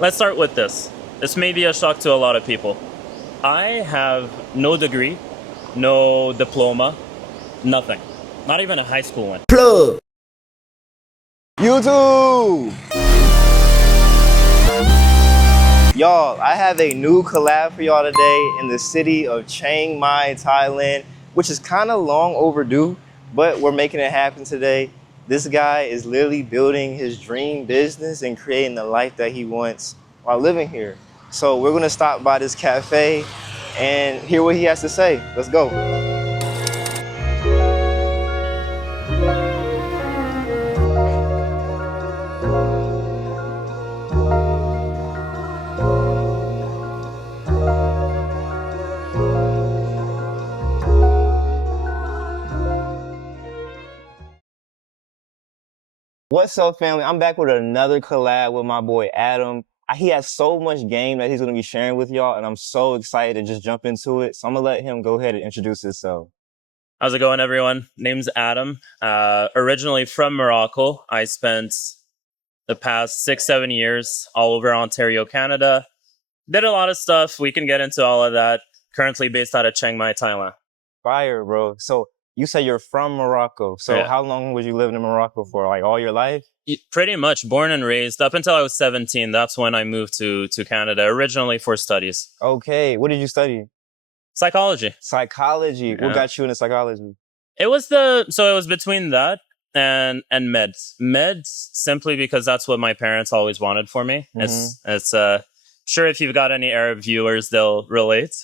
Let's start with this. This may be a shock to a lot of people. I have no degree, no diploma, nothing. Not even a high school one. Plug. YouTube! Y'all, I have a new collab for y'all today in the city of Chiang Mai, Thailand, which is kind of long overdue, but we're making it happen today. This guy is literally building his dream business and creating the life that he wants while living here. So we're gonna stop by this cafe and hear what he has to say. Let's go. What's up, family? I'm back with another collab with my boy Adam. He has so much game that he's going to be sharing with y'all, and I'm so excited to just jump into it. So I'm going to let him go ahead and introduce himself. How's it going, everyone? Name's Adam. Originally from Morocco. I spent the past 6-7 years all over Ontario, Canada. Did a lot of stuff. We can get into all of that. Currently based out of Chiang Mai, Thailand. Fire, bro. So you say you're from Morocco. So Yeah. How long was you living in Morocco for? Like all your life? Pretty much born and raised up until I was 17. That's when I moved to Canada, originally for studies. Okay. What did you study? Psychology. Psychology. Yeah. What got you into psychology? It was between that and meds. Meds simply because that's what my parents always wanted for me. It's sure if you've got any Arab viewers, they'll relate.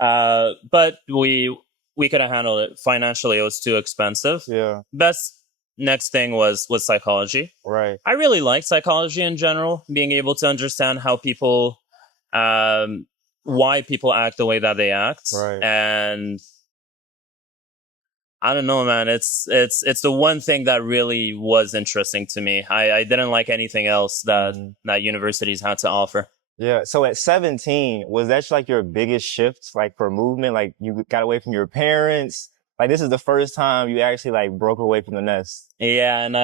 But we couldn't handle it financially. It was too expensive. Yeah. Best next thing was psychology. Right. I really liked psychology in general, being able to understand how people, why people act the way that they act. Right. And I don't know, man. It's the one thing that really was interesting to me. I didn't like anything else that universities had to offer. Yeah. So at 17, was that like your biggest shift, like for movement? Like you got away from your parents? Like this is the first time you actually like broke away from the nest. Yeah, and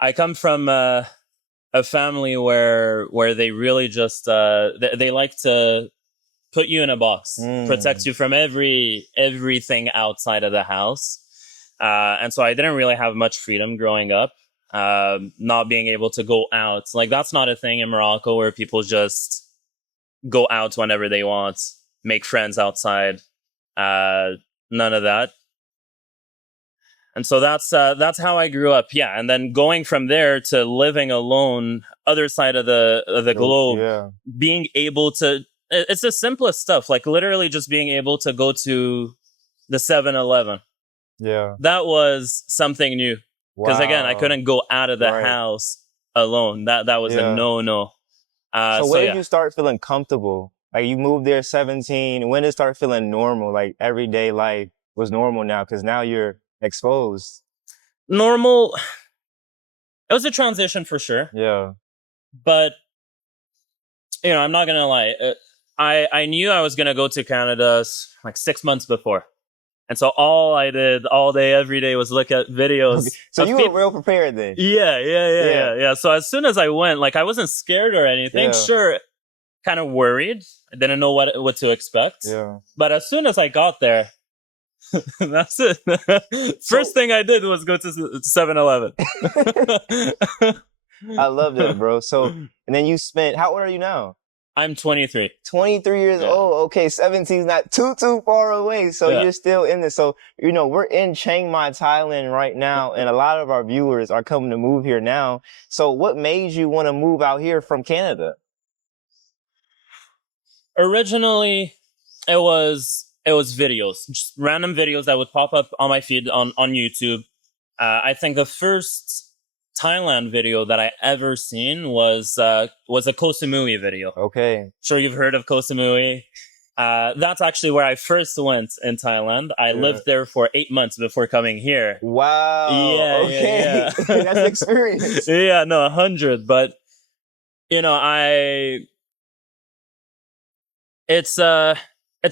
I come from a family where they really just they like to put you in a box, protect you from everything outside of the house. And so I didn't really have much freedom growing up. Not being able to go out. Like that's not a thing in Morocco where people just go out whenever they want, make friends outside. None of that. And so that's how I grew up. Yeah. And then going from there to living alone, other side of the globe, being able to, it's the simplest stuff, like literally just being able to go to the 7-Eleven. Yeah. That was something new. Because again, I couldn't go out of the house alone. That was a no-no. So when did you start feeling comfortable? Like you moved there 17. When did it start feeling normal? Like everyday life was normal now because now you're exposed. Normal. It was a transition for sure. Yeah. But, I'm not going to lie. I knew I was going to go to Canada like 6 months before. And so all I did all day, every day was look at videos. Okay. So you were real prepared then? Yeah. So as soon as I went, like I wasn't scared or anything. Yeah. Sure, kind of worried. I didn't know what to expect. Yeah. But as soon as I got there, that's it. First thing I did was go to 7-Eleven. I love that, bro. So, and then you spent, how old are you now? I'm 23. 23 years old. Okay, 17 is not too far away. So you're still in this. So, we're in Chiang Mai, Thailand right now, and a lot of our viewers are coming to move here now. So what made you want to move out here from Canada? Originally, it was videos, just random videos that would pop up on my feed on YouTube. I think the first Thailand video that I ever seen was a Koh Samui video. Okay. Sure you've heard of Koh Samui. That's actually where I first went in Thailand. I lived there for 8 months before coming here. Wow. Yeah. Okay. Yeah. That's an experience. Yeah, no, 100. But, it's a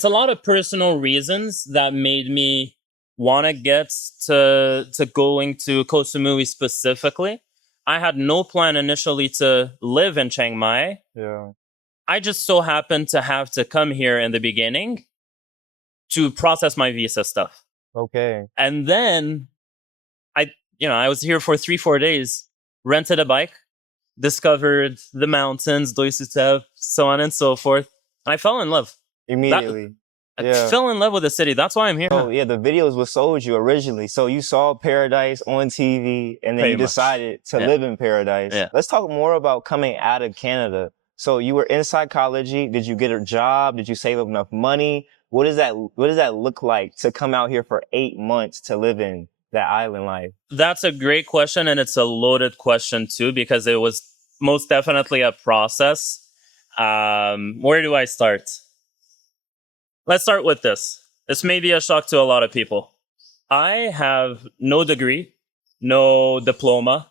lot of personal reasons that made me want to get to going to Koh Samui specifically. I had no plan initially to live in Chiang Mai. Yeah. I just so happened to have to come here in the beginning to process my visa stuff. Okay. And then I was here for 3-4 days, rented a bike, discovered the mountains, Doisutev, so on and so forth. And I fell in love. Immediately. I fell in love with the city. That's why I'm here. So yeah, the videos were sold you originally. So you saw paradise on TV and then Pretty you much. decided to live in paradise. Yeah. Let's talk more about coming out of Canada. So you were in psychology. Did you get a job? Did you save up enough money? What does that look like to come out here for 8 months to live in that island life? That's a great question, and it's a loaded question too, because it was most definitely a process. Where do I start? Let's start with this. This may be a shock to a lot of people. I have no degree, no diploma,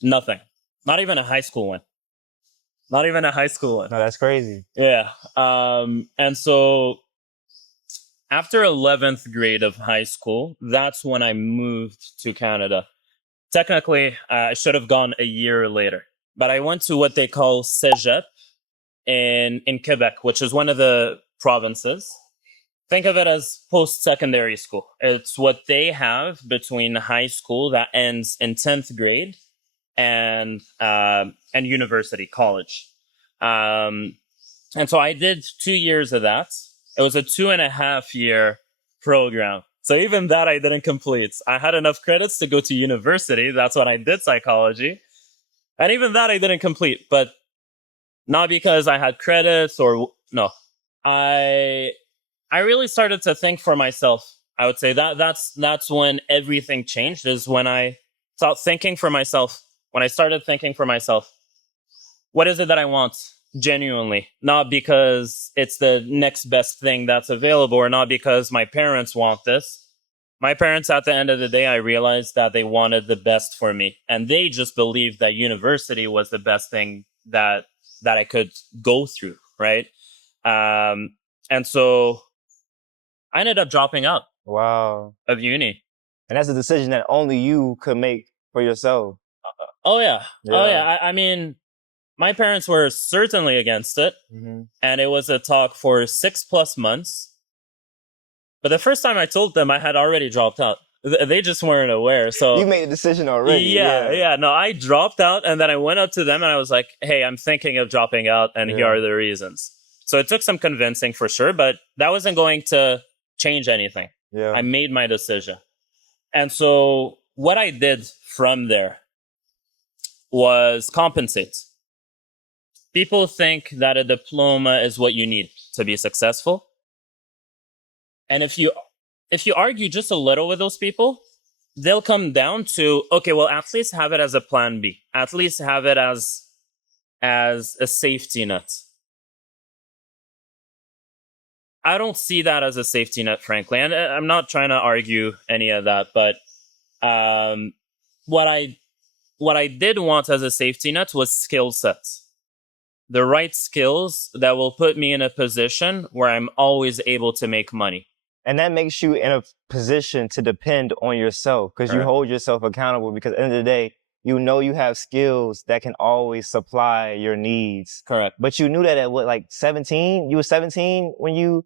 nothing. Not even a high school one. Not even a high school one. No, that's crazy. Yeah. And so after 11th grade of high school, that's when I moved to Canada. Technically, I should have gone a year later, but I went to what they call Cégep in Quebec, which is one of the provinces. Think of it as post-secondary school. It's what they have between high school that ends in 10th grade and university, college. And so I did 2 years of that. It was a 2.5-year program. So even that I didn't complete. I had enough credits to go to university. That's when I did psychology. And even that I didn't complete, but not because I had credits or no. I really started to think for myself. I would say that's when everything changed, is when I started thinking for myself. When I started thinking for myself, what is it that I want genuinely? Not because it's the next best thing that's available, or not because my parents want this. My parents, at the end of the day, I realized that they wanted the best for me. And they just believed that university was the best thing that I could go through, right? And so I ended up dropping out. Wow. Of uni. And that's a decision that only you could make for yourself. Oh yeah. I mean, my parents were certainly against it. Mm-hmm. And it was a talk for 6+ months. But the first time I told them, I had already dropped out. They just weren't aware. So you made a decision already. Yeah. No, I dropped out, and then I went up to them and I was like, hey, I'm thinking of dropping out, and here are the reasons. So it took some convincing for sure, but that wasn't going to change anything. Yeah. I made my decision. And so what I did from there was compensate. People think that a diploma is what you need to be successful. And if you argue just a little with those people, they'll come down to, okay, well, at least have it as a plan B. At least have it as a safety net. I don't see that as a safety net, frankly. And I'm not trying to argue any of that, but what I did want as a safety net was skill sets. The right skills that will put me in a position where I'm always able to make money. And that makes you in a position to depend on yourself, because you hold yourself accountable, because at the end of the day, you know you have skills that can always supply your needs. Correct. But you knew that at what, like 17? You were 17 when you...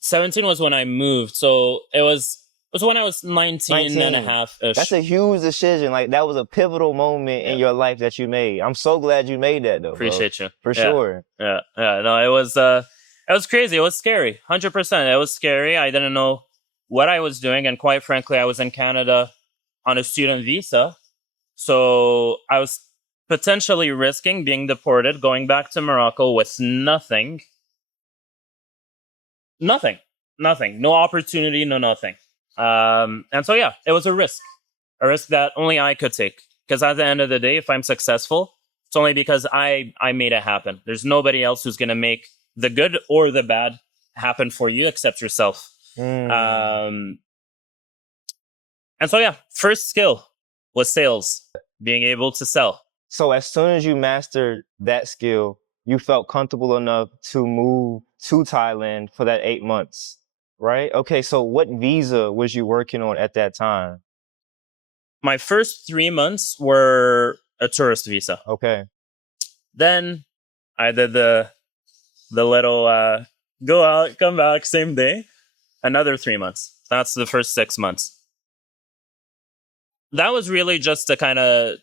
17 was when I moved. So it was when I was 19 and a half-ish. That's a huge decision. Like, that was a pivotal moment in your life that you made. I'm so glad you made that, though. Appreciate you. For sure. Yeah. No, it was crazy. It was scary. 100%. It was scary. I didn't know what I was doing. And quite frankly, I was in Canada on a student visa. So I was potentially risking being deported, going back to Morocco with nothing. Nothing. No opportunity, no nothing. And so, yeah, it was a risk that only I could take. Because at the end of the day, if I'm successful, it's only because I made it happen. There's nobody else who's going to make the good or the bad happen for you except yourself. And so, yeah, first skill was sales, being able to sell. So as soon as you mastered that skill, you felt comfortable enough to move to Thailand for that 8 months, right? Okay, so what visa was you working on at that time? my first 3 months were a tourist visa. Okay. Then I did the little go out, come back same day. Another 3 months. That's the first 6 months. That was really just to kind of,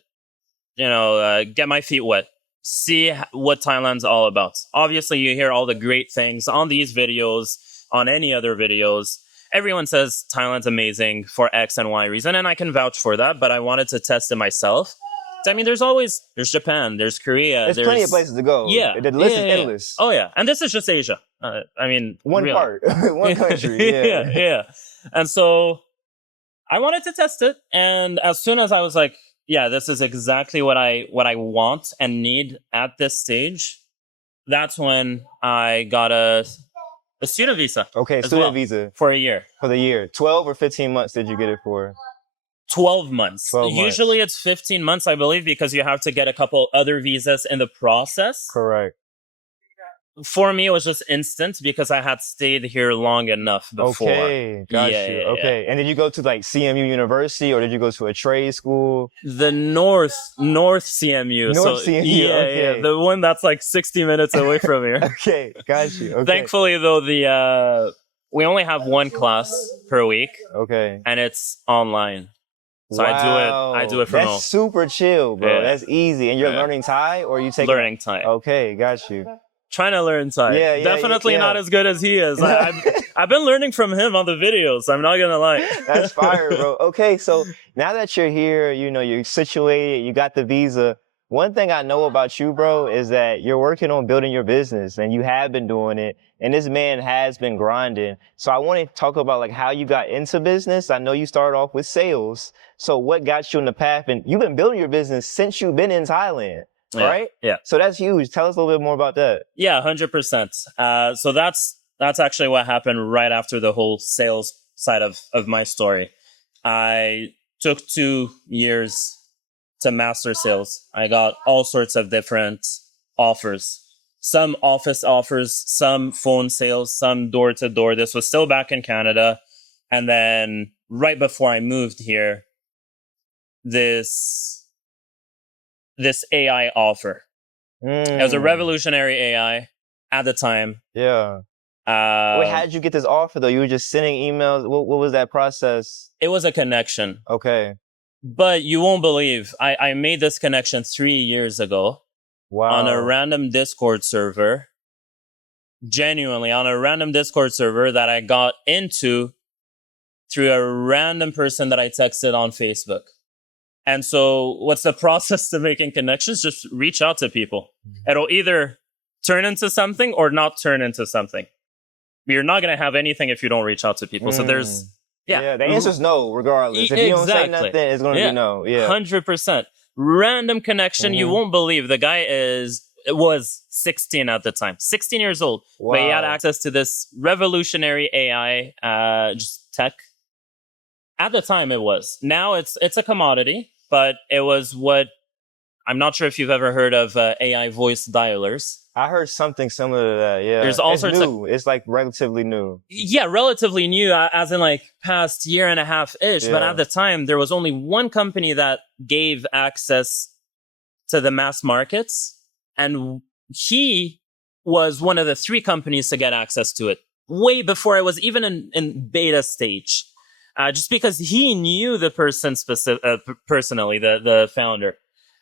get my feet wet, see what Thailand's all about. Obviously, you hear all the great things on these videos, on any other videos. Everyone says Thailand's amazing for X and Y reason, and I can vouch for that, but I wanted to test it myself. I mean, there's Japan, there's Korea. There's plenty of places to go. Yeah. The list is endless. Oh, yeah. And this is just Asia. One really. part, one country. Yeah. Yeah. And so I wanted to test it. And as soon as I was like, yeah, this is exactly what I want and need at this stage, that's when I got a student visa. Okay, student visa. For a year. For the year. 12 or 15 months did you get it for? 12 months. 12 months. Usually it's 15 months, I believe, because you have to get a couple other visas in the process. Correct. For me, it was just instant because I had stayed here long enough before. Okay, got you. Okay. Yeah. And did you go to like CMU University or did you go to a trade school? The North CMU. CMU, okay. Yeah. The one that's like 60 minutes away from here. Okay, got you. Okay. Thankfully, though, we only have one class per week. Okay. And it's online. So wow. I do it from home. That's super chill, bro. Yeah. That's easy. And you're learning Thai or you take learning Thai. Okay, got you. Trying to learn Thai. Yeah, definitely not as good as he is. I've been learning from him on the videos. I'm not gonna lie. That's fire, bro. Okay, so now that you're here, you're situated, you got the visa. One thing I know about you, bro, is that you're working on building your business and you have been doing it. And this man has been grinding. So I want to talk about like how you got into business. I know you started off with sales. So what got you in the path? And you've been building your business since you've been in Thailand. Right? Yeah. So that's huge. Tell us a little bit more about that. Yeah, 100%. So that's actually what happened right after the whole sales side of my story. I took 2 years to master sales. I got all sorts of different offers. Some office offers, some phone sales, some door to door. This was still back in Canada. And then right before I moved here, this AI offer. It was a revolutionary AI at the time. Yeah. Wait, how did you get this offer though? You were just sending emails? What was that process? It was a connection. Okay. But you won't believe, I made this connection 3 years ago. Wow. On a random Discord server. Genuinely, on a random Discord server that I got into through a random person that I texted on Facebook. And so what's the process to making connections? Just reach out to people. It'll either turn into something or not turn into something. You're not going to have anything if you don't reach out to people. So there's, the answer's no, regardless. If you don't say nothing, it's going to be no. Yeah. 100%. Random connection. You won't believe the guy was 16 at the time, 16 years old. Wow. But he had access to this revolutionary AI, just tech. At the time it was. Now it's a commodity. But it was I'm not sure if you've ever heard of AI voice dialers. I heard something similar to that, yeah. There's all sorts new. It's like relatively new. Yeah, relatively new, as in like past year and a half-ish. Yeah. But at the time, there was only one company that gave access to the mass markets. And he was one of the 3 companies to get access to it. Way before it was even in beta stage. Just because he knew the person personally, the founder.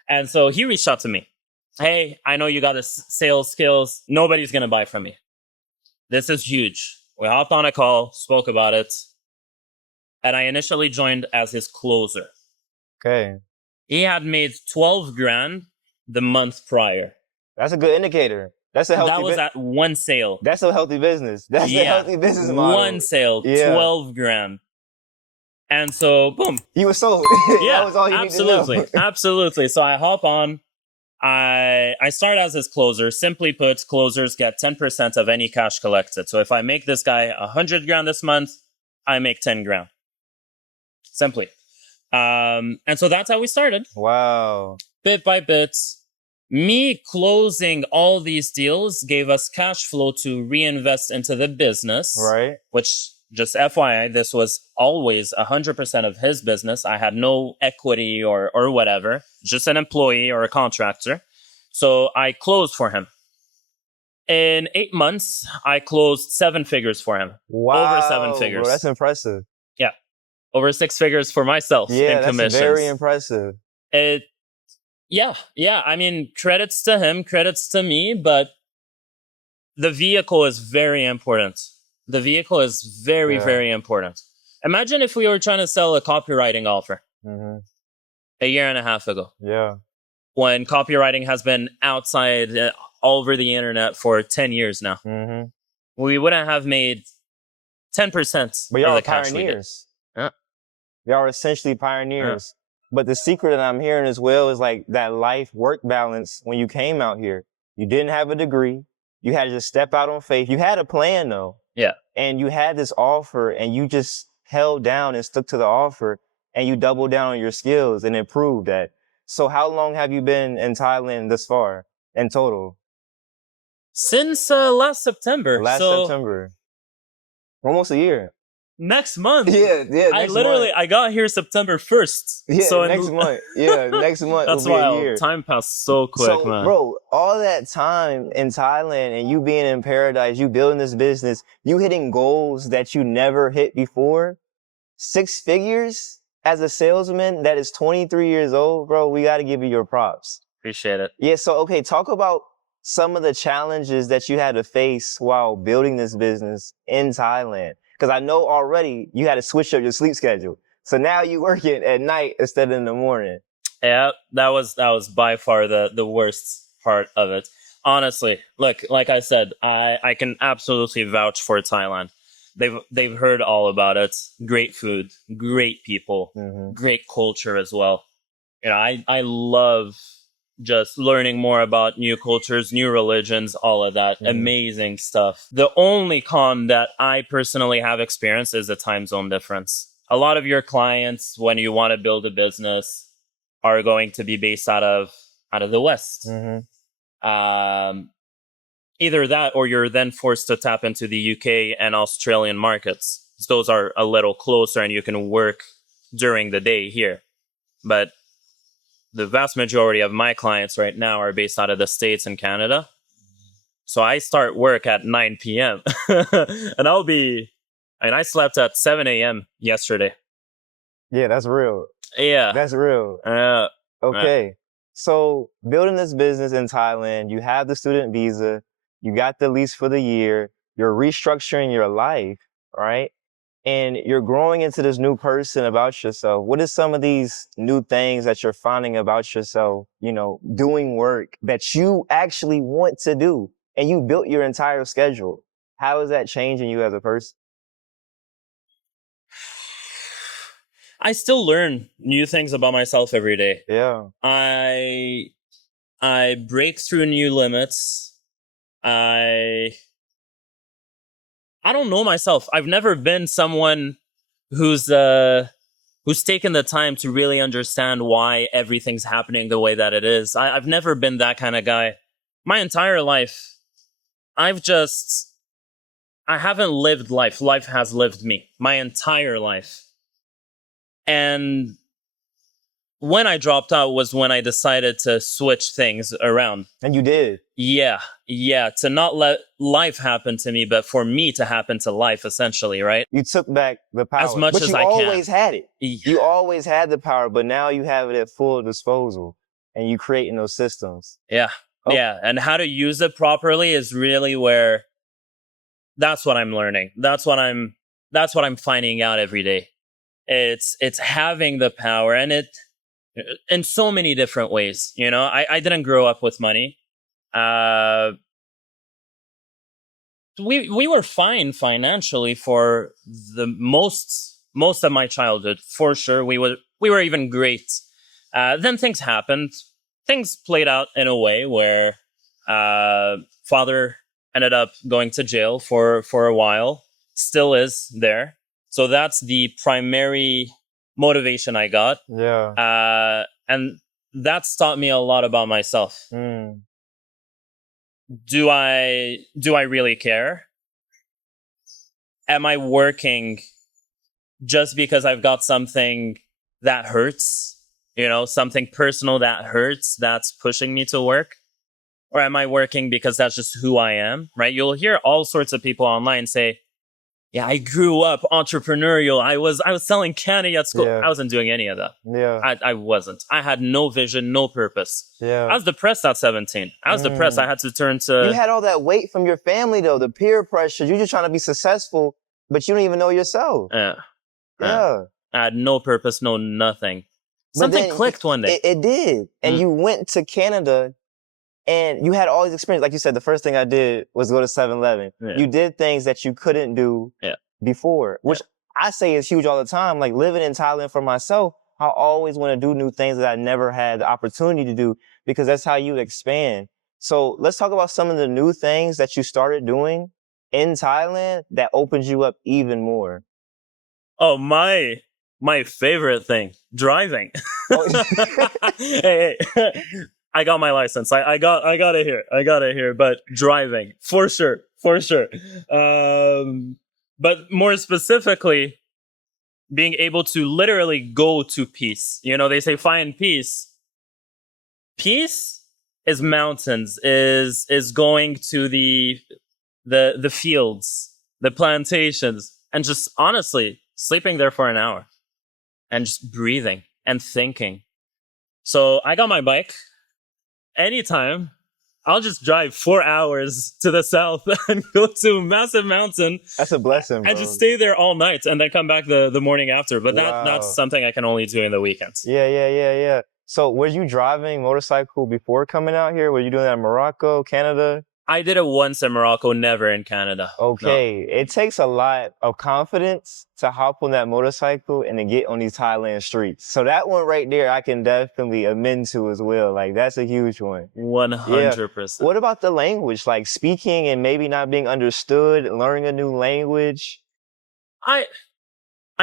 And so he reached out to me. Hey, I know you got the sales skills. Nobody's going to buy from me. This is huge. We hopped on a call, spoke about it. And I initially joined as his closer. Okay. He had made 12 grand the month prior. That's a good indicator. That's a healthy That was at one sale. That's a healthy business. That's a healthy business model. One sale, 12 grand. And so, boom. You were sold. Yeah, that was all you absolutely. Needed to know. Absolutely. So I hop on. I start as his closer. Simply put, closers get 10% of any cash collected. So if I make this guy 100 grand this month, I make 10 grand. Simply. And so that's how we started. Wow. Bit by bit. Me closing all these deals gave us cash flow to reinvest into the business. Right. Which just FYI, this was always 100% of his business. I had no equity or whatever, just an employee or a contractor. So I closed for him. In 8 months, I closed 7 figures for him. Wow, over 7 figures. bro, that's impressive. Yeah. Over 6 figures for myself Yeah, in that's commissions. very impressive. Yeah. I mean, credits to him, credits to me, but the vehicle is very important. The vehicle is very, very important. Imagine if we were trying to sell a copywriting offer a year and a half ago. Yeah. When copywriting has been outside all over the internet for 10 years now. We wouldn't have made 10% But y'all of are the cash we did. pioneers. Yeah. Y'all are essentially pioneers. But the secret that I'm hearing as well is like that life-work balance when you came out here. You didn't have a degree. You had to just step out on faith. You had a plan though. Yeah. And you had this offer and you just held down and stuck to the offer and you doubled down on your skills and improved that. So how long have you been in Thailand thus far in total? Since last September. Last September. Almost a year. Next month. Yeah. I got here September 1st. Yeah, so next month. Yeah, next month That's will be wild. a year. Time passed so quick, man. Bro, all that time in Thailand and you being in paradise, you building this business, you hitting goals that you never hit before. 6 figures as a salesman that is 23 years old, bro, we got to give you your props. Appreciate it. Yeah, so, okay, talk about some of the challenges that you had to face while building this business in Thailand. Because I know already you had to switch up your sleep schedule. So now you working at night instead of in the morning. Yeah, that was by far the worst part of it. Honestly, look, like I said, I can absolutely vouch for Thailand. They've heard all about it. Great food, great people, great culture as well. You know, I love just learning more about new cultures, new religions, all of that. Amazing stuff. The only con that I personally have experienced is the time zone difference. A lot of your clients, when you want to build a business, are going to be based out of the West. Either that or you're then forced to tap into the UK and Australian markets. Those are a little closer and you can work during the day here. But the vast majority of my clients right now are based out of the States and Canada. So I start work at 9 p.m. and I slept at 7 a.m. yesterday. Yeah, that's real. Yeah. That's real. Okay. So building this business in Thailand, you have the student visa, you got the lease for the year, you're restructuring your life, right? And you're growing into this new person about yourself. What are some of these new things that you're finding about yourself, you know, doing work that you actually want to do and you built your entire schedule? How is that changing you as a person? I still learn new things about myself every day. Yeah. I break through new limits. I don't know myself. I've never been someone who's taken the time to really understand why everything's happening the way that it is. I've never been that kind of guy. My entire life, I haven't lived life. Life has lived me my entire life. And when I dropped out was when I decided to switch things around. And you did. Yeah. To not let life happen to me, but for me to happen to life, essentially, right? You took back the power. As much as I can. But you always had it. You always had the power, but now you have it at full disposal and you creating those systems. Yeah. Okay. Yeah. And how to use it properly is really where that's what I'm learning. That's what I'm finding out every day. It's having the power and it in so many different ways. You know, I didn't grow up with money. We were fine financially for the most of my childhood, for sure. We were even great. Then things happened. Things played out in a way where father ended up going to jail for a while. Still is there. So that's the primary motivation I got. Yeah. And that's taught me a lot about myself. Do I really care? am I working just because I've got something that hurts, something personal that hurts, that's pushing me to work? Or am I working because that's just who I am, right? You'll hear all sorts of people online say, yeah, I grew up entrepreneurial. I was selling candy at school. Yeah. I wasn't doing any of that. Yeah. I wasn't. I had no vision, no purpose. Yeah. I was depressed at 17. I was depressed. I had to turn to... You had all that weight from your family, though, the peer pressure. You're just trying to be successful, but you don't even know yourself. Yeah. Yeah. I had no purpose, no nothing. Something clicked one day. It did. And you went to Canada and you had all these experiences. Like you said, the first thing I did was go to 7-Eleven. Yeah. You did things that you couldn't do before, which I say is huge all the time. Like living in Thailand for myself, I always want to do new things that I never had the opportunity to do because that's how you expand. So let's talk about some of the new things that you started doing in Thailand that opened you up even more. Oh, my favorite thing, driving. Hey. I got my license. I got it here. But driving, for sure. But more specifically, being able to literally go to peace. They say find peace. Peace is mountains, is going to the fields, the plantations, and just honestly sleeping there for an hour and just breathing and thinking. So I got my bike. Anytime, I'll just drive 4 hours to the south and go to a massive mountain. That's a blessing, bro. And just stay there all night and then come back the morning after. But that's something I can only do in the weekends. Yeah. So were you driving motorcycle before coming out here? Were you doing that in Morocco, Canada? I did it once in Morocco, never in Canada. Okay. No. It takes a lot of confidence to hop on that motorcycle and to get on these Thailand streets. So that one right there, I can definitely amend to as well. Like, that's a huge one. 100%. Yeah. What about the language? Like speaking and maybe not being understood, learning a new language? I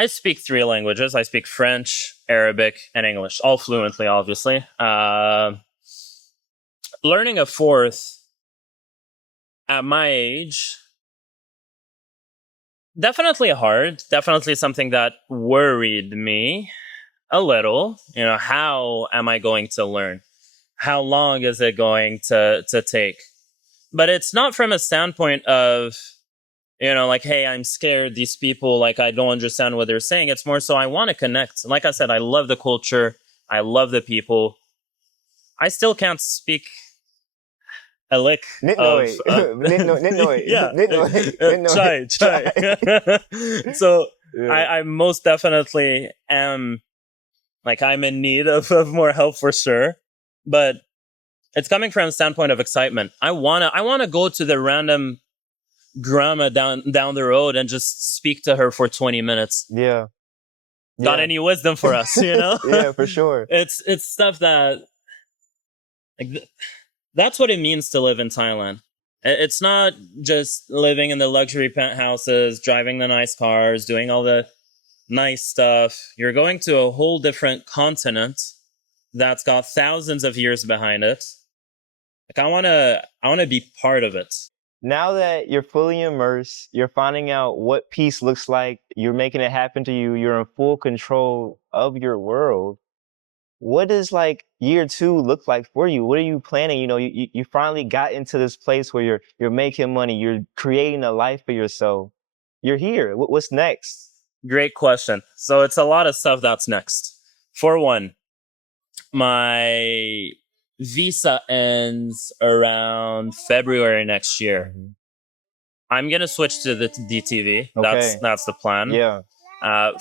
speak 3 languages. I speak French, Arabic, and English, all fluently, obviously. Learning a 4th at my age, definitely hard. Definitely something that worried me a little. How am I going to learn? How long is it going to take? But it's not from a standpoint of, like, hey, I'm scared. These people, like, I don't understand what they're saying. It's more so I want to connect. Like I said, I love the culture. I love the people. I still can't speak a lick of... Chai. So I most definitely am, like, I'm in need of more help for sure. But it's coming from a standpoint of excitement. I wanna go to the random grandma down the road and just speak to her for 20 minutes. Yeah. Got any wisdom for us, Yeah, for sure. It's stuff that, like, that's what it means to live in Thailand. It's not just living in the luxury penthouses, driving the nice cars, doing all the nice stuff. You're going to a whole different continent that's got thousands of years behind it. Like, I want to be part of it. Now that you're fully immersed, you're finding out what peace looks like, you're making it happen to you, you're in full control of your world. What does like year 2 look like for you? What are you planning? You finally got into this place where you're making money, you're creating a life for yourself. You're here. What's next? Great question. So it's a lot of stuff that's next. For one, my visa ends around February next year. Mm-hmm. I'm gonna switch to the DTV. Okay. That's the plan. Yeah.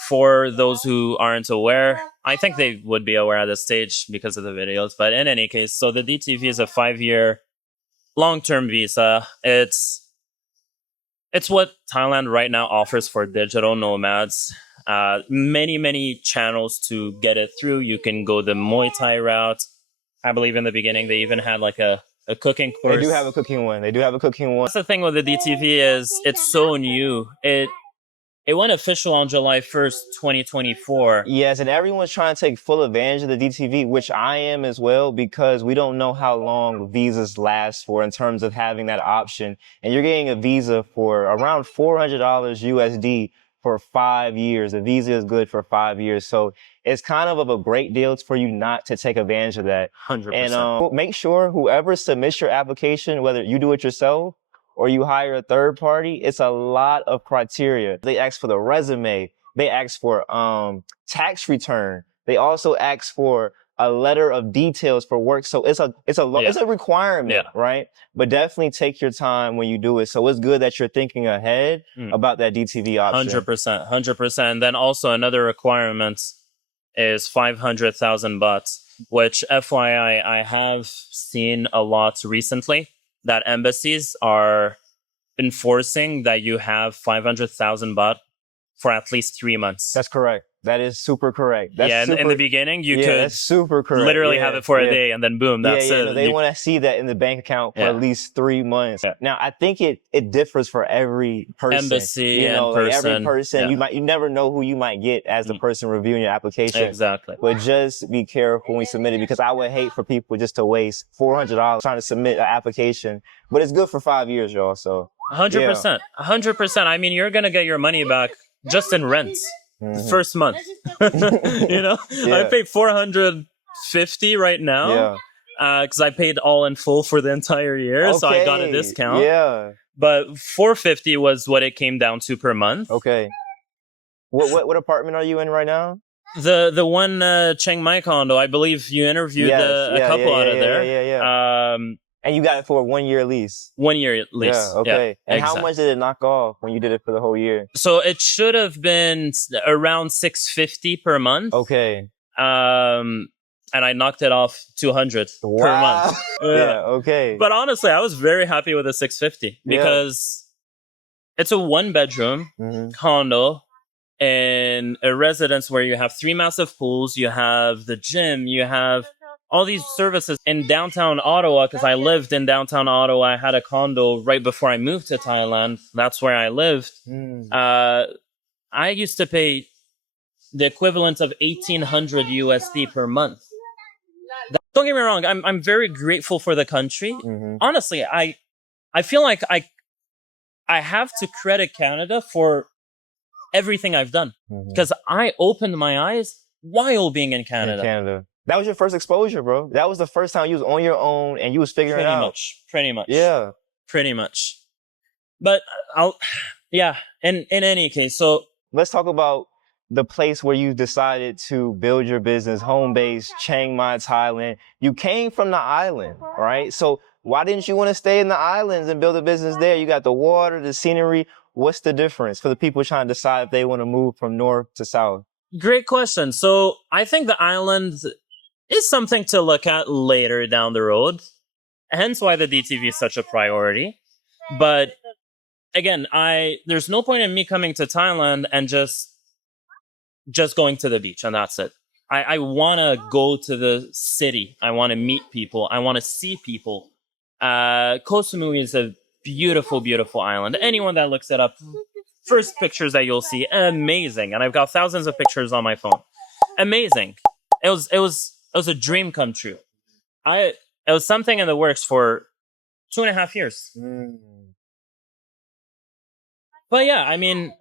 For those who aren't aware, I think they would be aware at this stage because of the videos. But in any case, so the DTV is a 5-year long-term visa. It's what Thailand right now offers for digital nomads. Many channels to get it through. You can go the Muay Thai route. I believe in the beginning they even had like a cooking course. They do have a cooking one. That's the thing with the DTV is it's so new. It It went official on July 1st, 2024. Yes, and everyone's trying to take full advantage of the DTV, which I am as well, because we don't know how long visas last for in terms of having that option. And you're getting a visa for around $400 USD for 5 years. A visa is good for 5 years. So it's kind of a great deal for you not to take advantage of that. 100%. And make sure whoever submits your application, whether you do it yourself or you hire a third party, it's a lot of criteria. They ask for the resume. They ask for tax return. They also ask for a letter of details for work. So it's a requirement, right? But definitely take your time when you do it. So it's good that you're thinking ahead about that DTV option. 100%. And then also another requirement is 500,000 baht, which FYI, I have seen a lot recently that embassies are enforcing that you have 500,000 baht for at least 3 months. That's correct. That is super correct. That's in the beginning, you could that's super correct. Literally have it for a day and then boom, that's it. No, they want to see that in the bank account for at least 3 months. Now, I think it differs for every person. Embassy and person. Like every person, you never know who you might get as the person reviewing your application. Exactly. But just be careful when you submit it, because I would hate for people just to waste $400 trying to submit an application. But it's good for 5 years, y'all. So 100%. 100%. I mean, you're going to get your money back just in rents. The first month. I pay 450 right now because I paid all in full for the entire year, so I got a discount. But 450 was what it came down to per month. What apartment are you in right now? The one Chiang Mai condo. I believe you interviewed a couple out of there. And you got it for a 1 year lease. 1 year lease. And how much did it knock off when you did it for the whole year? So it should have been around 650 per month. And I knocked it off 200 per month. But honestly, I was very happy with the 650 because it's a 1-bedroom condo in a residence where you have 3 massive pools, you have the gym, you have all these services in downtown Ottawa, because I lived in downtown Ottawa. I had a condo right before I moved to Thailand. That's where I lived. I used to pay the equivalent of 1,800 USD per month. Don't get me wrong. I'm very grateful for the country. Honestly, I feel like I have to credit Canada for everything I've done, because I opened my eyes while being in Canada. That was your first exposure, bro. That was the first time you was on your own and you was figuring it out. Pretty much. Yeah. Pretty much. But in any case, so let's talk about the place where you decided to build your business, home base, Chiang Mai, Thailand. You came from the island, right? So why didn't you want to stay in the islands and build a business there? You got the water, the scenery. What's the difference for the people trying to decide if they want to move from north to south? Great question. So I think the island is something to look at later down the road, hence why the DTV is such a priority. But again, there's no point in me coming to Thailand and just going to the beach and that's it. I want to go to the city. I want to meet people. I want to see people. Koh Samui is a beautiful, beautiful island. Anyone that looks it up, first pictures that you'll see, amazing. And I've got thousands of pictures on my phone. Amazing. It was a dream come true. It was something in the works for 2.5 years. But yeah, I mean,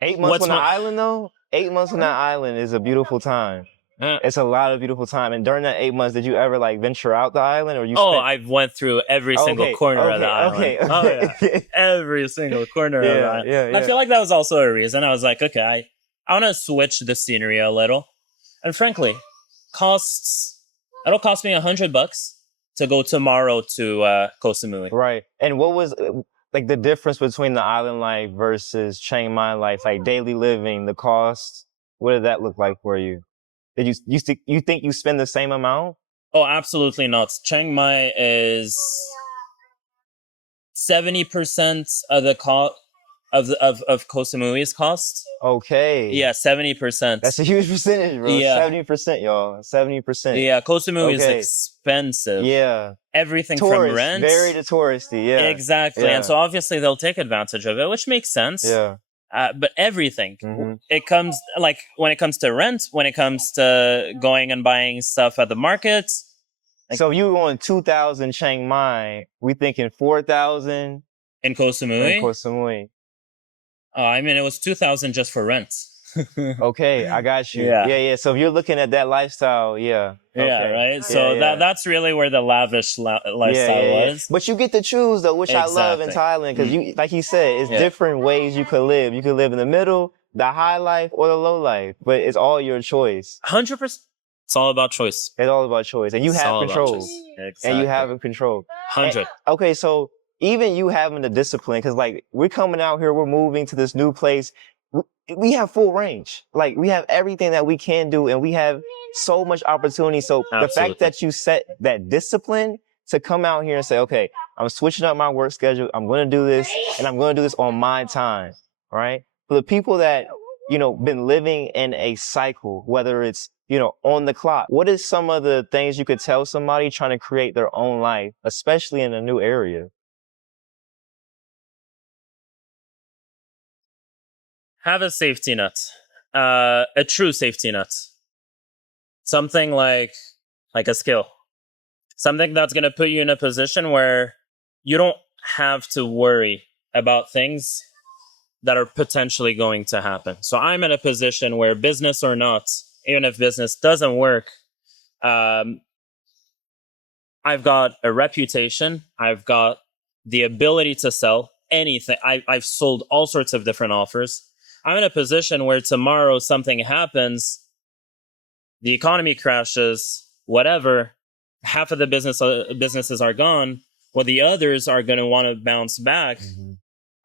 8 months on the island though? 8 months on that island is a beautiful time. It's a lot of beautiful time. And during that 8 months, did you ever like venture out the island, or you? I went through every single corner of the island. Every single corner of the island. And I feel like that was also a reason. I was like, okay, I want to switch the scenery a little. And frankly, it'll cost me $100 to go tomorrow to Koh Samui. Right. And what was like the difference between the island life versus Chiang Mai life, like daily living, the cost? What did that look like for you? Did you think you spend the same amount? Oh, absolutely not. Chiang Mai is 70% of the cost of Koh Samui's cost. Okay. Yeah, 70%. That's a huge percentage, bro. Yeah. 70%, y'all. 70%. Yeah, Koh Samui is expensive. Yeah. Everything from rent. Very touristy, yeah. Exactly. Yeah. And so obviously they'll take advantage of it, which makes sense. Yeah. but everything. Mm-hmm. It comes like when it comes to rent, when it comes to going and buying stuff at the market. Like, so you on 2,000 Chiang Mai, we thinking 4,000 in Koh in Samui. Koh Samui. I mean, it was 2,000 just for rent. Okay, I got you. Yeah. Yeah. So if you're looking at that lifestyle, yeah. Yeah, Okay. right. So Yeah. that's really where the lavish lifestyle was. But you get to choose though, which I love in Exactly. Thailand, because you, like you said, it's different ways you could live. You could live in the middle, the high life, or the low life, but it's all your choice. 100%. It's all about choice. It's all about choice, and you It's have all about control. choice. Exactly. And you have control. 100. Okay, so even you having the discipline, because like we're coming out here, we're moving to this new place. We have full range. Like we have everything that we can do, and we have so much opportunity. So the fact that you set that discipline to come out here and say, okay, I'm switching up my work schedule. I'm going to do this, and I'm going to do this on my time. Right? For the people that, been living in a cycle, whether it's, on the clock, what is some of the things you could tell somebody trying to create their own life, especially in a new area? Have a safety net, a true safety net. Something like a skill. Something that's going to put you in a position where you don't have to worry about things that are potentially going to happen. So I'm in a position where, business or not, even if business doesn't work, I've got a reputation. I've got the ability to sell anything. I've sold all sorts of different offers. I'm in a position where tomorrow something happens, the economy crashes, whatever, half of the businesses are gone, well, the others are going to want to bounce back. Mm-hmm.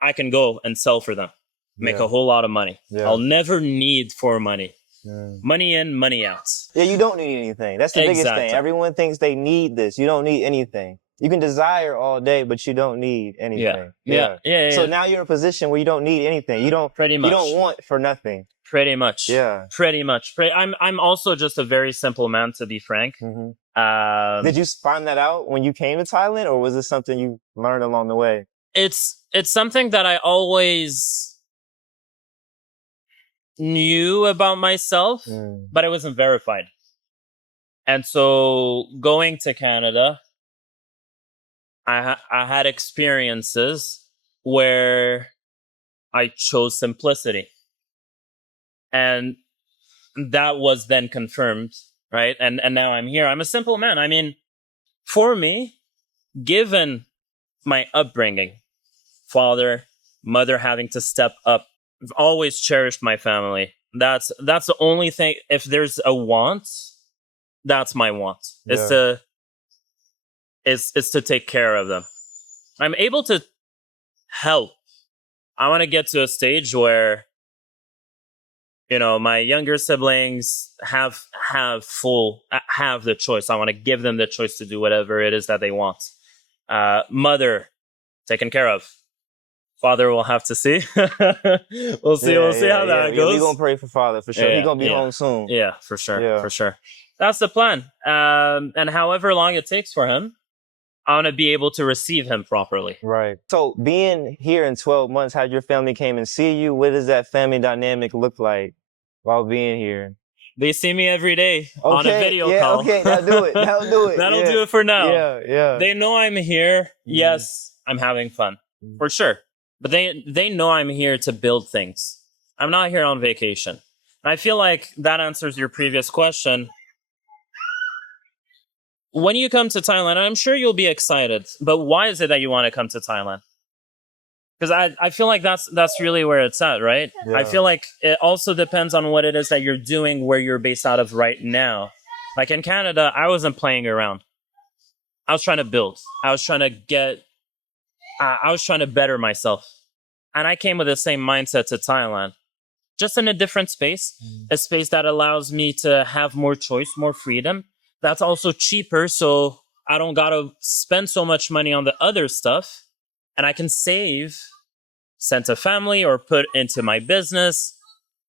I can go and sell for them, make a whole lot of money. Yeah. I'll never need for money. Money in, money out. Yeah, you don't need anything. That's the biggest thing. Everyone thinks they need this. You don't need anything. You can desire all day, but you don't need anything. Yeah. So now you're in a position where you don't need anything. You don't want for nothing. Pretty much. Yeah. Pretty much. I'm also just a very simple man, to be frank. Mm-hmm. Did you find that out when you came to Thailand, or was this something you learned along the way? It's something that I always knew about myself, but it wasn't verified. And so going to Canada, I had experiences where I chose simplicity. And that was then confirmed, right? And now I'm here. I'm a simple man. I mean, for me, given my upbringing, father, mother having to step up, I've always cherished my family. That's the only thing. If there's a want, that's my want. Yeah. It's to take care of them. I'm able to help. I want to get to a stage where, my younger siblings have the choice. I want to give them the choice to do whatever it is that they want. Mother, taken care of. Father will have to see. We'll see how that goes. We're going to pray for father for sure. He's going to be home soon. Yeah, for sure. For sure. That's the plan. And however long it takes for him, I want to be able to receive him properly. Right. So being here in 12 months, how your family came and see you, what does that family dynamic look like while being here? They see me every day on a video call. Okay, that'll do it. That'll do it for now. Yeah. They know I'm here. Yes, I'm having fun. For sure. But they know I'm here to build things. I'm not here on vacation. And I feel like that answers your previous question. When you come to Thailand, I'm sure you'll be excited. But why is it that you want to come to Thailand? Because I feel like that's really where it's at, right? Yeah. I feel like it also depends on what it is that you're doing where you're based out of right now. Like in Canada, I wasn't playing around. I was trying to build. I was trying to better myself. And I came with the same mindset to Thailand. Just in a different space. A space that allows me to have more choice, more freedom. That's also cheaper, so I don't gotta spend so much money on the other stuff. And I can save, send to family, or put into my business.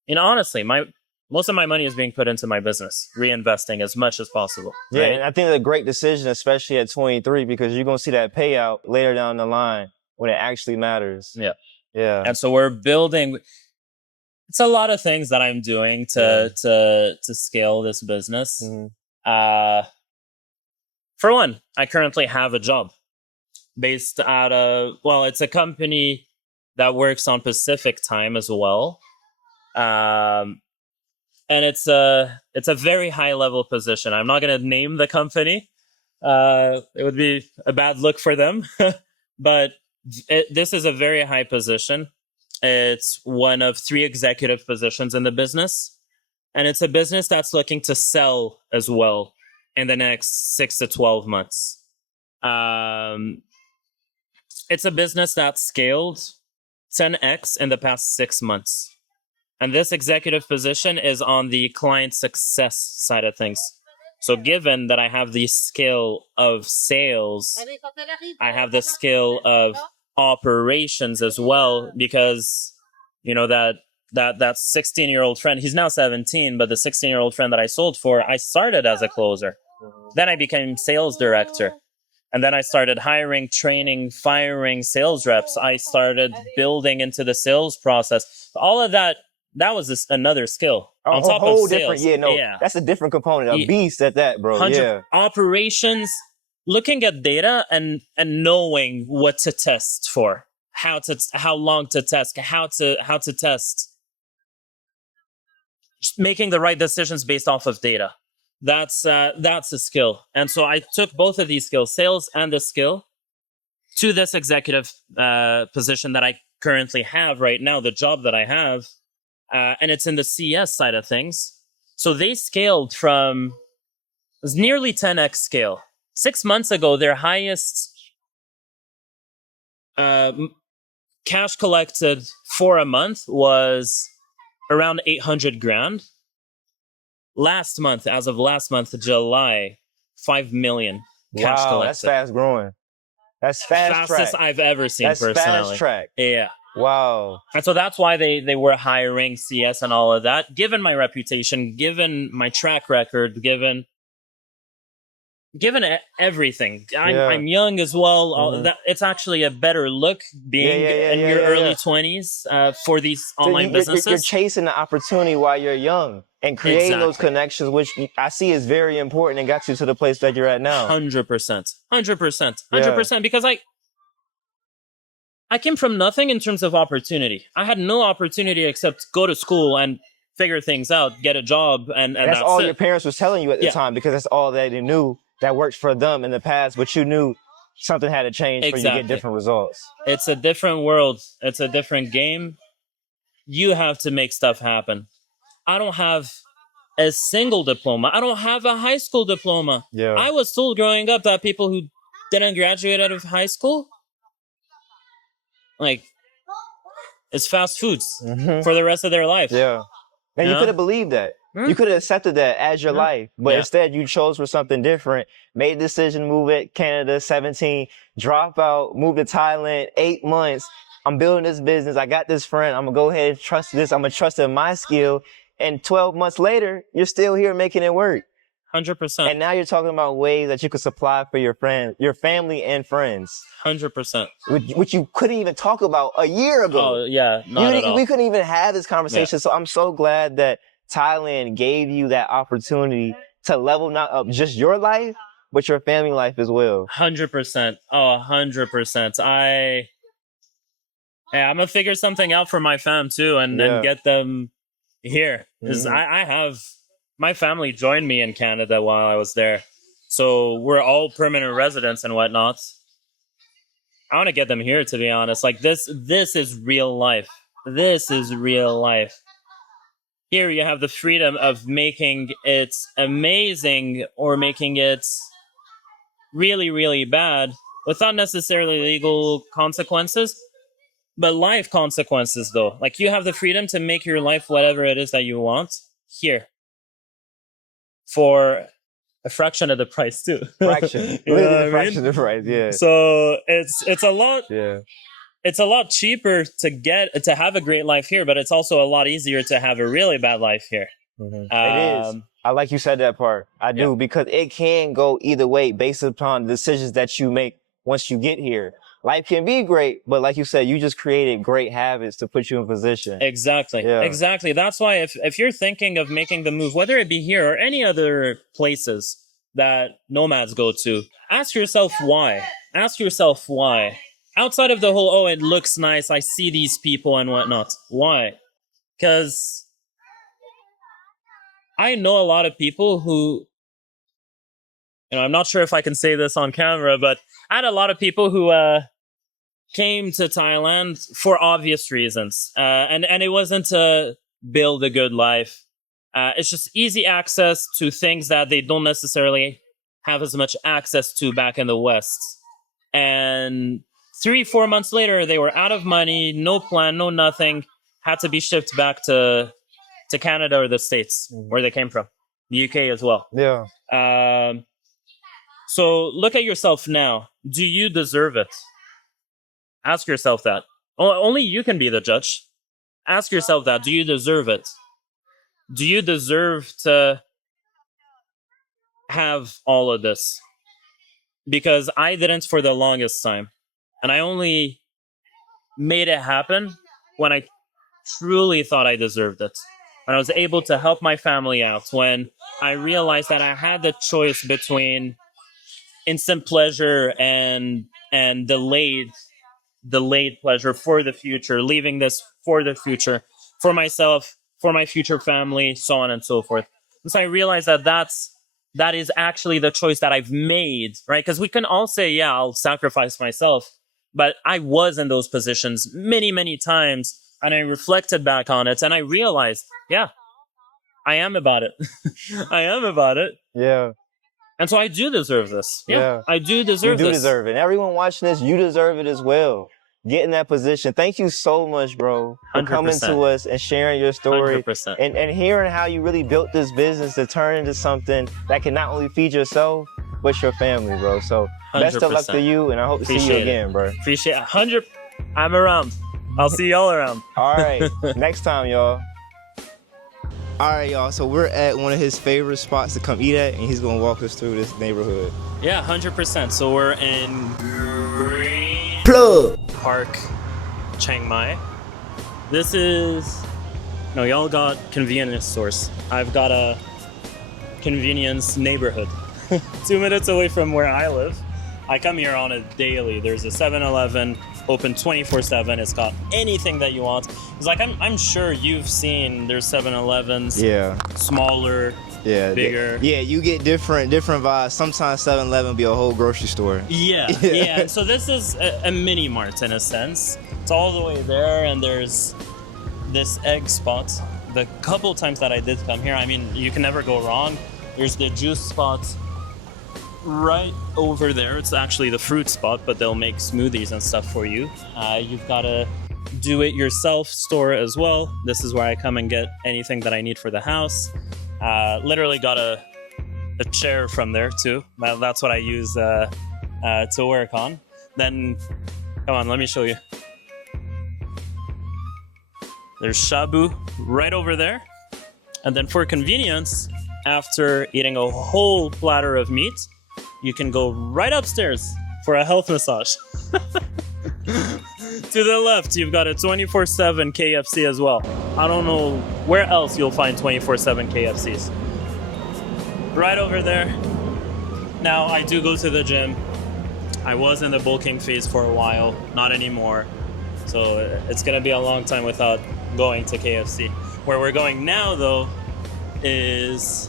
Honestly, most of my money is being put into my business, reinvesting as much as possible. Yeah, right? And I think it's a great decision, especially at 23, because you're going to see that payout later down the line when it actually matters. Yeah. Yeah. And so we're building, It's a lot of things that I'm doing to scale this business. For one, I currently have a job based out of, well, it's a company that works on Pacific time as well. And it's a very high level position. I'm not going to name the company. It would be a bad look for them, but this is a very high position. It's one of 3 executive positions in the business, and it's a business that's looking to sell as well in the next 6 to 12 months. It's a business that's scaled 10x in the past 6 months. And this executive position is on the client success side of things. So given that I have the skill of sales, I have the skill of operations as well, because, you know, that 16-year-old friend, he's now 17, but the 16-year-old friend that I sold for, I started as a closer. Then I became sales director. And then I started hiring, training, firing sales reps. I started building into the sales process. All of that was another skill. On top of sales. Different, that's a different component. A beast at that, bro. Yeah. Operations, looking at data and knowing what to test for, how long to test, how to test, just making the right decisions based off of data. That's a skill. And so I took both of these skills, sales and the skill, to this executive position that I currently have right now, the job that I have. And it's in the CS side of things. So they scaled from, it was nearly 10x scale. 6 months ago, their highest cash collected for a month was around 800 grand. Last month, as of last month, July, 5 million cash collected. That's fast growing. That's fastest I've ever seen personally. Fast track. Yeah. Wow. And so that's why they were hiring CS and all of that. Given my reputation, given my track record, given everything, I'm young as well. It's actually a better look being in your early 20s for these online businesses. You're chasing the opportunity while you're young and creating those connections, which I see is very important and got you to the place that you're at now. 100%. Because I came from nothing in terms of opportunity. I had no opportunity except go to school and figure things out, get a job, and that's all it. Your parents was telling you at the time, because that's all that they knew that worked for them in the past, but you knew something had to change for you to get different results. It's a different world. It's a different game. You have to make stuff happen. I don't have a single diploma. I don't have a high school diploma. Yeah. I was told growing up that people who didn't graduate out of high school, like, it's fast foods for the rest of their life. Yeah. And you could have believed that. You could have accepted that as your life, but instead you chose for something different, made a decision, move at Canada, 17, drop out, move to Thailand, 8 months. I'm building this business. I got this friend. I'm going to go ahead and trust this. I'm going to trust in my skill. And 12 months later, you're still here making it work. 100%. And now you're talking about ways that you could supply for your friends, your family and friends. 100%. Which you couldn't even talk about a year ago. Oh, yeah. Not at all. We couldn't even have this conversation. Yeah. So I'm so glad that Thailand gave you that opportunity to level not up just your life, but your family life as well. 100%. Oh, 100%. I'm going to figure something out for my fam too and get them here. Because I have... My family joined me in Canada while I was there. So we're all permanent residents and whatnot. I want to get them here, to be honest. Like, this is real life. This is real life. Here you have the freedom of making it amazing or making it really, really bad without necessarily legal consequences, but life consequences, though. Like, you have the freedom to make your life whatever it is that you want here. For a fraction of the price too. Fraction. Literally a fraction of the price, yeah. So it's a lot. Yeah. It's a lot cheaper to have a great life here, but it's also a lot easier to have a really bad life here. It is. I like you said that part. I do, because it can go either way based upon the decisions that you make once you get here. life can be great, but like you said, you just created great habits to put you in position. Exactly. Yeah. Exactly. That's why if you're thinking of making the move, whether it be here or any other places that nomads go to, ask yourself why. Ask yourself why. Outside of the whole, oh, it looks nice, I see these people and whatnot. Why? Because I know a lot of people who, I'm not sure if I can say this on camera, but I had a lot of people who came to Thailand for obvious reasons. And it wasn't to build a good life. It's just easy access to things that they don't necessarily have as much access to back in the West. And 3-4 months later, they were out of money, no plan, no nothing, had to be shipped back to Canada or the States, where they came from, the UK as well. Yeah. So look at yourself now. Do you deserve it? Ask yourself that. Only you can be the judge. Ask yourself that. Do you deserve it? Do you deserve to have all of this? Because I didn't for the longest time. And I only made it happen when I truly thought I deserved it. When I was able to help my family out. When I realized that I had the choice between instant pleasure and delayed pleasure for the future, leaving this for the future, for myself, for my future family, so on and so forth. And so I realized that is actually the choice that I've made, right? Because we can all say, yeah, I'll sacrifice myself. But I was in those positions many, many times. And I reflected back on it and I realized, yeah, I am about it. I am about it. Yeah. And so I do deserve this. Yeah. I do deserve this. You do deserve it. And everyone watching this, you deserve it as well. Get in that position. Thank you so much, bro, for 100%. coming to us and sharing your story 100%. and hearing how you really built this business to turn into something that can not only feed yourself, but your family, bro. So 100%. Best of luck to you, and I hope to see you again, bro. Appreciate it. 100. I'm around. I'll see y'all around. All right. Next time, y'all. All right, y'all. So we're at one of his favorite spots to come eat at, and he's going to walk us through this neighborhood. Yeah, 100%. So we're in Green Park, Chiang Mai. This is... No, y'all got convenience stores. I've got a convenience neighborhood. 2 minutes away from where I live. I come here on a daily. There's a 7-Eleven open 24/7. It's got anything that you want. It's like I'm sure you've seen there's 7-Elevens. Yeah. Smaller. Yeah. Bigger. Yeah, you get different vibes. Sometimes 7-Eleven be a whole grocery store. Yeah. Yeah. So this is a mini mart in a sense. It's all the way there, and there's this egg spot. The couple times that I did come here, I mean, you can never go wrong. There's the juice spot right over there. It's actually the fruit spot, but they'll make smoothies and stuff for you. You've got a do-it-yourself store as well. This is where I come and get anything that I need for the house. Literally got a chair from there too. That's what I use to work on. Then, come on, let me show you. There's shabu right over there. And then for convenience, after eating a whole platter of meat, you can go right upstairs for a health massage. To the left, you've got a 24/7 KFC as well. I don't know where else you'll find 24/7 KFCs. Right over there. Now, I do go to the gym. I was in the bulking phase for a while, not anymore. So it's gonna be a long time without going to KFC. Where we're going now, though, is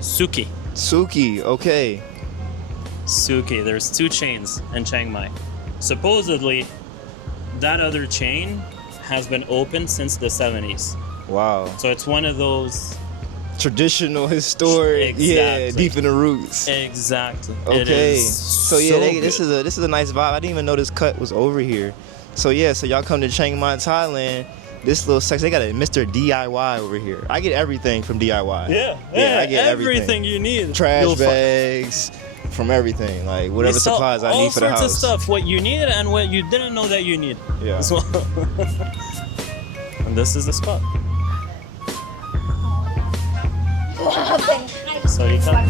Suki. Suki, okay. Suki. There's 2 chains in Chiang Mai. Supposedly, that other chain has been open since the 70s. Wow. So it's one of those... traditional, historic, exactly. Yeah, deep in the roots. Exactly. Okay. So yeah, this is a nice vibe. I didn't even know this cut was over here. So yeah, so y'all come to Chiang Mai, Thailand. This little section, they got a Mr. DIY over here. I get everything from DIY. Yeah, I get everything you need. Trash bags, from everything, like whatever supplies I need for the house. All sorts of stuff, what you need and what you didn't know that you need. Yeah. As well. And this is the spot. So you come.